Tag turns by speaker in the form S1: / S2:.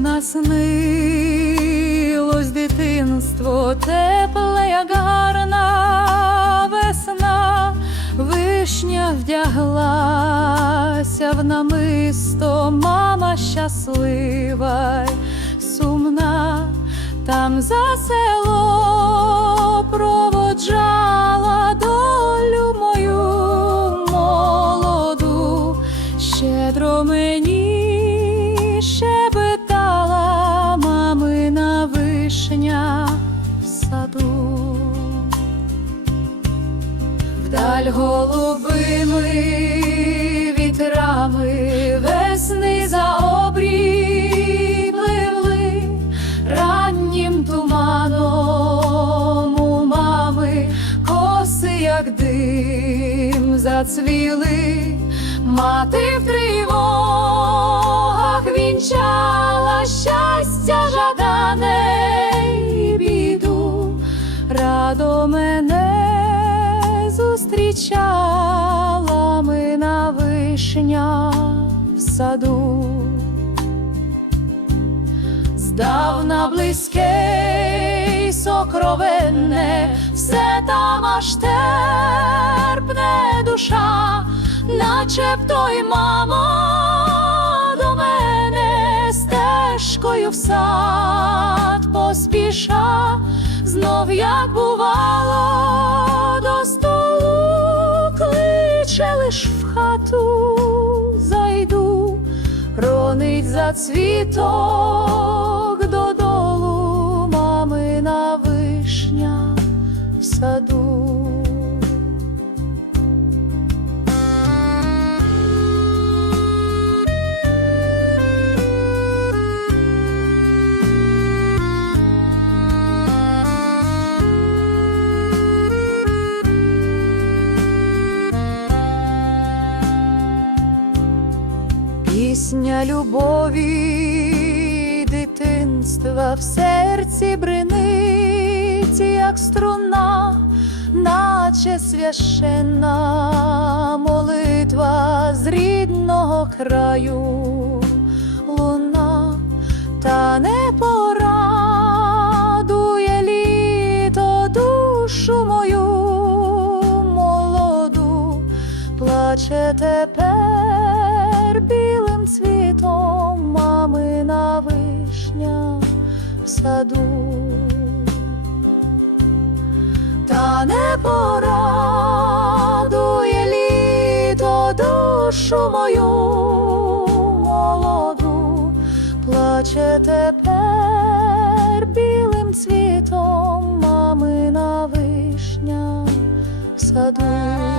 S1: наснилось дитинство, тепле, як гарна весна, вишня вдяглася в намисто, мама щаслива, сумна, там за село Вдаль голубими вітрами весни за обрій раннім туманом у мами. Коси, як дим зацвіли, мати в тривогах вінчала щастя жадане зустрічала мина вишня в саду. Здавна близьке й сокровенне, все там аж терпне душа, начебто й мама до мене стежкою в сад поспіша, знов як бувало хату зайду, ронить за цвіток Пісня любові дитинства в серці бринить, як струна, наче священна молитва з рідного краю. Луна, та не порадує літо душу мою молоду, плаче тепер білим цвітом мамина вишня в саду. Та не порадує літо душу мою молоду, плаче тепер білим цвітом мамина вишня в саду.